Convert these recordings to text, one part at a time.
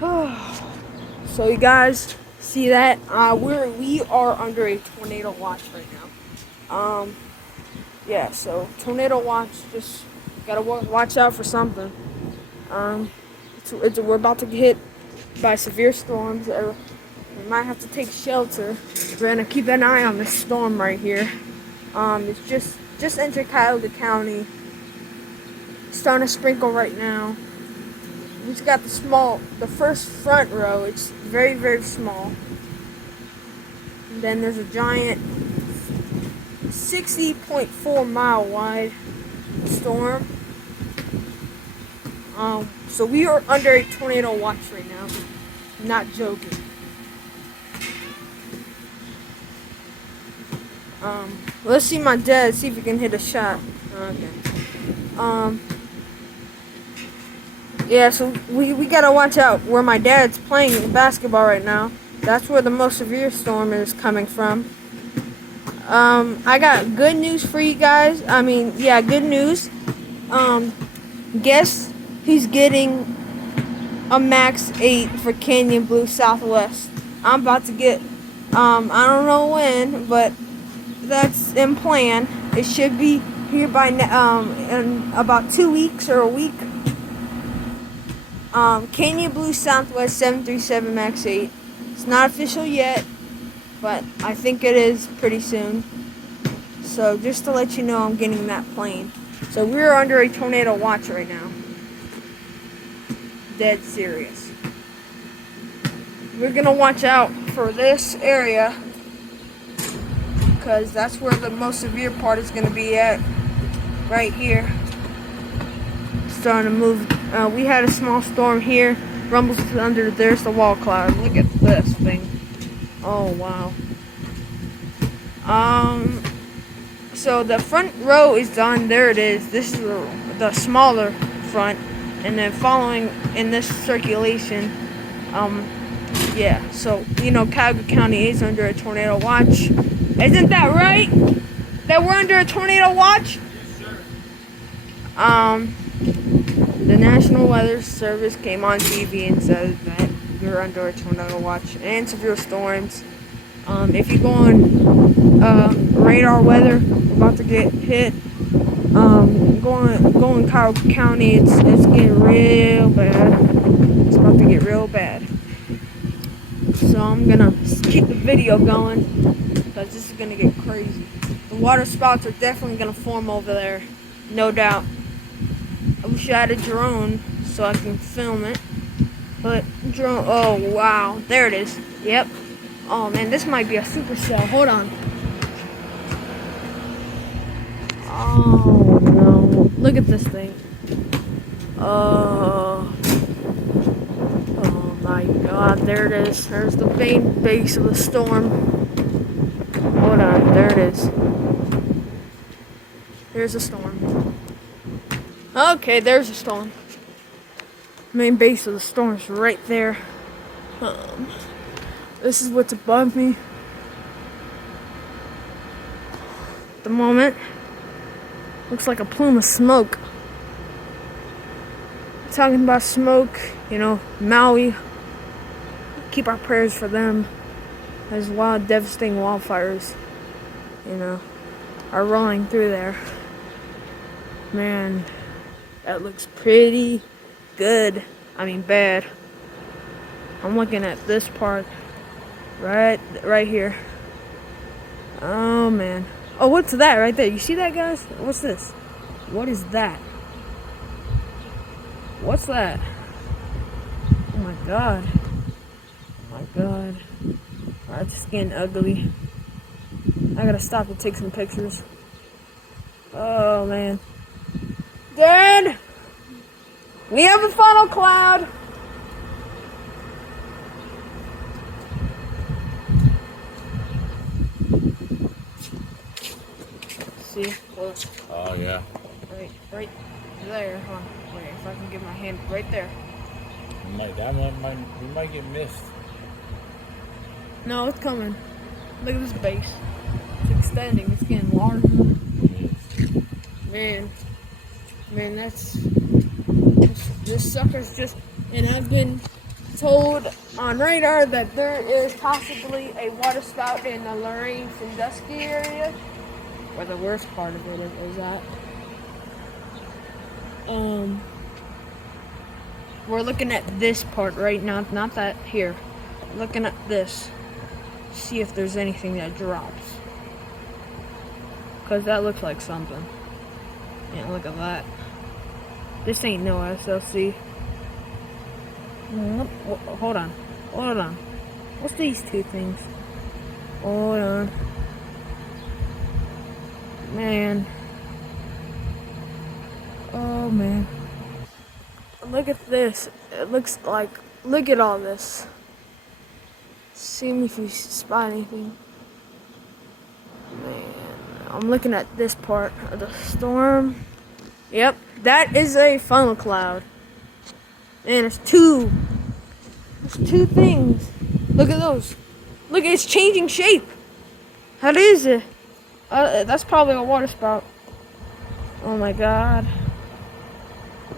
So you guys see that? We are under a tornado watch right now. Yeah. So tornado watch. Just gotta watch out for something. We're about to get hit by severe storms. We might have to take shelter. We're gonna keep an eye on this storm right here. It's just entered Cuyahoga County. It's starting to sprinkle right now. We've got the first front row. It's very, very small. And then there's a giant 60.4 mile wide storm. So we are under a tornado watch right now. I'm not joking. Let's see my dad, see if he can hit a shot. Okay. Yeah, so we gotta watch out where my dad's playing basketball right now. That's where the most severe storm is coming from. I got good news for you guys. Good news. Guess he's getting a max 8 for Canyon Blue Southwest. I'm about to get, I don't know when, but that's in plan. It should be here by in about 2 weeks or a week. Canyon Blue Southwest 737 Max 8. It's not official yet, but I think it is pretty soon. So just to let you know, I'm getting that plane. So we're under a tornado watch right now. Dead serious. We're gonna watch out for this area because that's where the most severe part is gonna be at. Right here. Starting to move. We had a small storm here. Rumbles under. There's the wall cloud. Look at this thing. Oh wow. So the front row is done. There it is. This is the smaller front, and then following in this circulation. Yeah. So Cuyahoga County is under a tornado watch. Isn't that right? That we're under a tornado watch? Yes, sir. The National Weather Service came on TV and said that we're under a tornado watch and severe storms. If you go on radar weather, we're about to get hit. Going Cuyahoga County, it's getting real bad. It's about to get real bad. So I'm gonna keep the video going because this is gonna get crazy. The water spouts are definitely gonna form over there, no doubt. I wish I had a drone so I can film it. But drone, oh wow, there it is. Yep. Oh man, this might be a supercell. Hold on. Oh no, look at this thing. Oh my god, there it is. There's the main base of the storm. Hold on, there it is. There's a storm. Okay, there's a storm. Main base of the storm is right there. This is what's above me at the moment. Looks like a plume of smoke. Talking about smoke, Maui. Keep our prayers for them. As devastating wildfires, are rolling through there. Man, that looks pretty good. Bad. I'm looking at this part right here. Oh man. Oh, what's that right there? You see that, guys? What's this? What is that? What's that? Oh my god. Oh my god. Alright, it's getting ugly. I gotta stop and take some pictures. Oh man. Dad! We have a funnel cloud! See? Look. Oh yeah. Right there. Hold on. Wait, if I can get my hand right there. We might get missed. No, it's coming. Look at this base. It's extending. It's getting larger. Man, this sucker's just. And I've been told on radar that there is possibly a water spout in the Lorraine Sandusky area, where the worst part of it is at. We're looking at this part right now, not that here. Looking at this. See if there's anything that drops. Cause that looks like something. Yeah, look at that. This ain't no SLC. Hold on. What's these two things? Hold on. Man. Oh man. Look at this. It looks like, look at all this. See if you spot anything. Man, I'm looking at this part of the storm. Yep, that is a funnel cloud. And there's two things. Look at those. Look, it's changing shape. How is it? That's probably a water spout. Oh my god.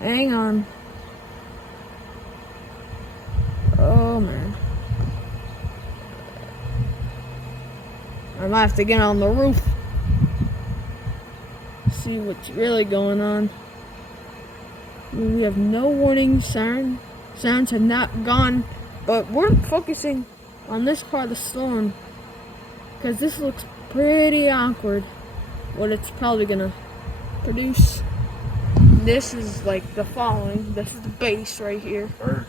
Hang on. Oh man. I might have to get on the roof. See what's really going on. We have no warning siren. Sounds have not gone, but we're focusing on this part of the storm because this looks pretty awkward. What it's probably gonna produce. This is like the following. This is the base right here. Birds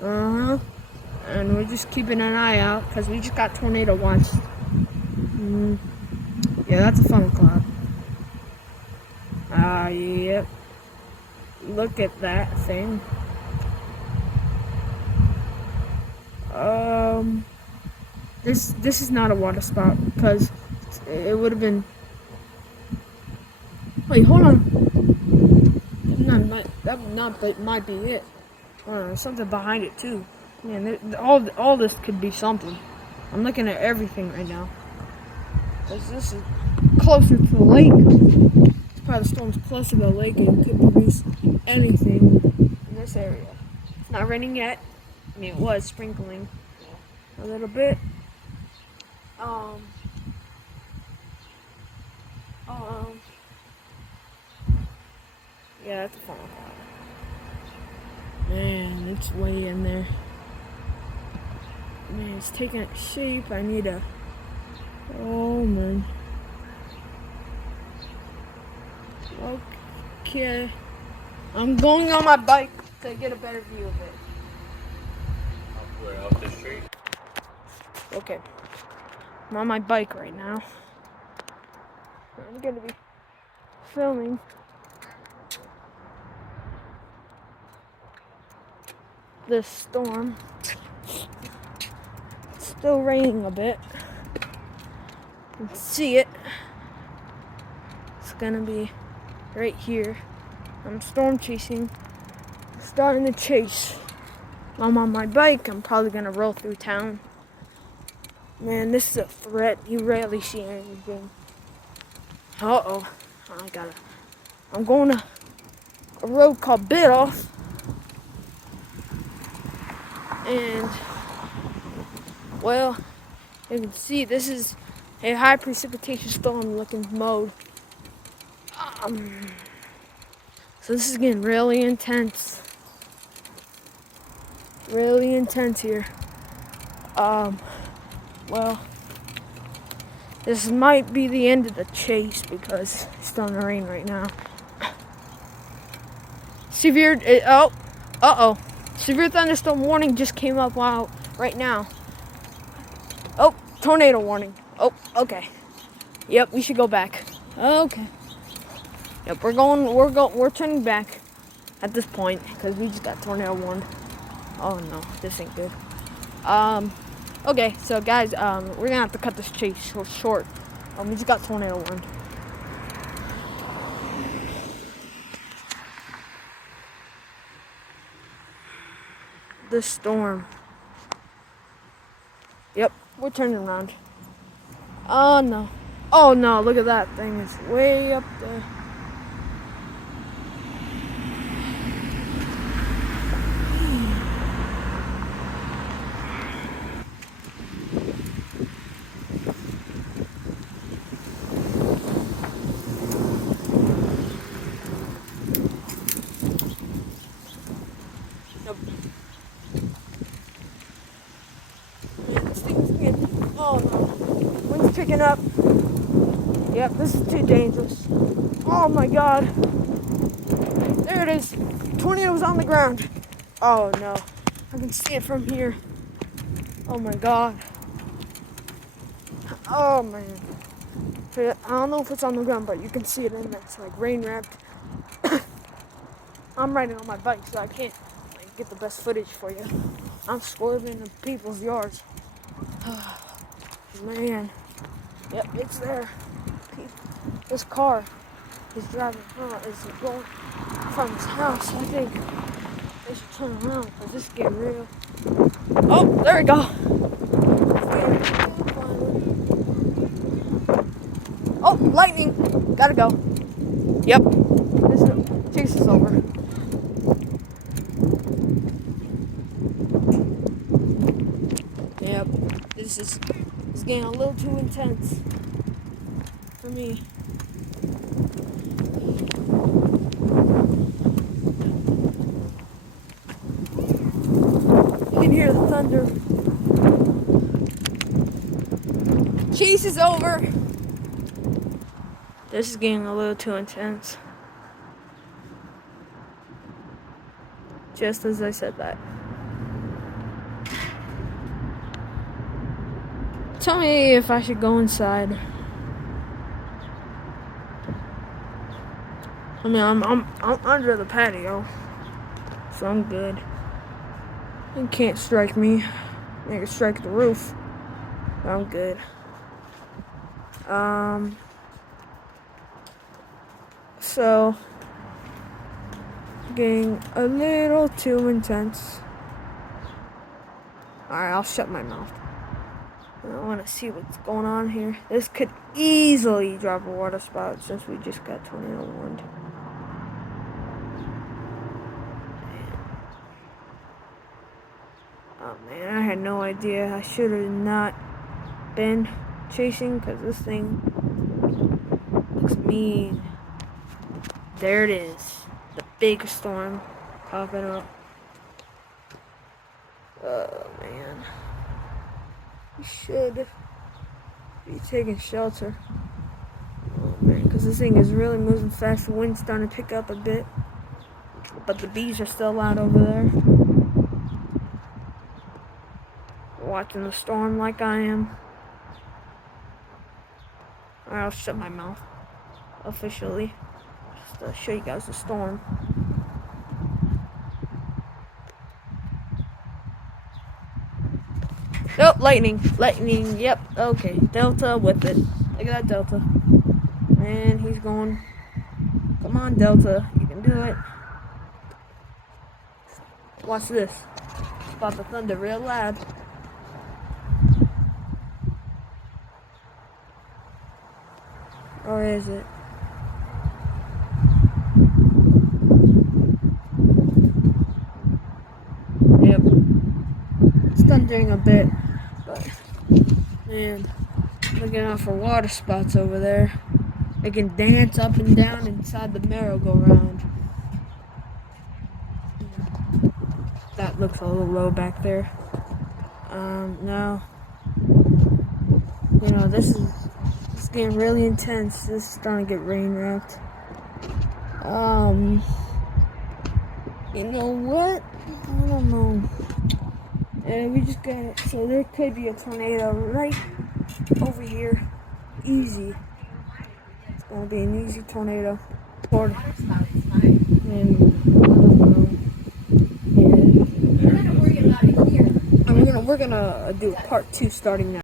running. And we're just keeping an eye out because we just got tornado watch. Yeah, that's a funnel cloud. Yep. Look at that thing. This is not a water spout because it would have been. Wait, hold on. That might be it. There's something behind it too. Man, all this could be something. I'm looking at everything right now. This is closer to the lake. This part of the storm's closer to the lake and could produce anything in this area. It's not raining yet. I mean, it was sprinkling a little bit. Yeah, that's a funnel cloud. Man, it's way in there. Man, it's taking shape. I need a. Oh man. Okay. I'm going on my bike to get a better view of it. We're up the street. Okay. I'm on my bike right now. I'm gonna be filming. This storm. It's still raining a bit. You can see it. It's gonna be right here. I'm storm chasing. Starting to chase. I'm on my bike. I'm probably gonna roll through town. Man, this is a threat. You rarely see anything. I'm going to a road called Bidoff. And, well, you can see this is a high precipitation storm looking mode. So this is getting really intense. Really intense here. Well, this might be the end of the chase because it's starting to rain right now. Severe thunderstorm warning just came up right now. Oh, tornado warning. Oh, okay. Yep, we should go back. Okay. Yep, we're turning back at this point because we just got tornado warned. Oh no, this ain't good. Okay, so guys, we're gonna have to cut this chase short. We just got tornado warned. This storm. Yep, we're turning around. Oh no. Oh no, look at that thing. It's way up there. Nope. Man, this thing's getting. Oh no. Wind's picking up. Yep, this is too dangerous. Oh my god. There it is. Tornado's on the ground. Oh no. I can see it from here. Oh my god. Oh man. I don't know if it's on the ground, but you can see it in there. It's like rain wrapped. I'm riding on my bike, so I can't like get the best footage for you. I'm swerving in people's yards. Man. Yep, it's there. This car is driving out, is going from his house. I think they should turn around because this is getting real. Oh, there we go. It's getting real violent. Oh, lightning. Gotta go. Yep. This chase is over. Yep. This is getting a little too intense for me. You can hear the thunder. Chase is over. This is getting a little too intense. Just as I said that. Tell me if I should go inside. I mean, I'm under the patio, so I'm good. You can't strike me. You can strike the roof. I'm good. So getting a little too intense. Alright, I'll shut my mouth. I want to see what's going on here. This could easily drop a water spout since we just got tornado warned. Oh man, I had no idea. I should have not been chasing because this thing looks mean. There it is. The big storm popping up. Oh man. We should be taking shelter. Oh man, because this thing is really moving fast. The wind's starting to pick up a bit. But the bees are still out over there. Watching the storm like I am. Alright, I'll shut my mouth. Officially. Just to show you guys the storm. Oh, lightning. Lightning, yep. Okay, Delta with it. Look at that Delta. And he's going. Come on, Delta. You can do it. Watch this. It's about to thunder real loud. Or is it? Yep. It's thundering a bit, but man, looking out for water spots over there. They can dance up and down inside the merry-go-round. That looks a little low back there. No. You know, this is getting really intense. This is starting to get rain wrapped. You know what? I don't know. We just got it. So there could be a tornado right over here. Easy. It's gonna be an easy tornado. And I don't know. Yeah. We're gonna do part 2 starting now.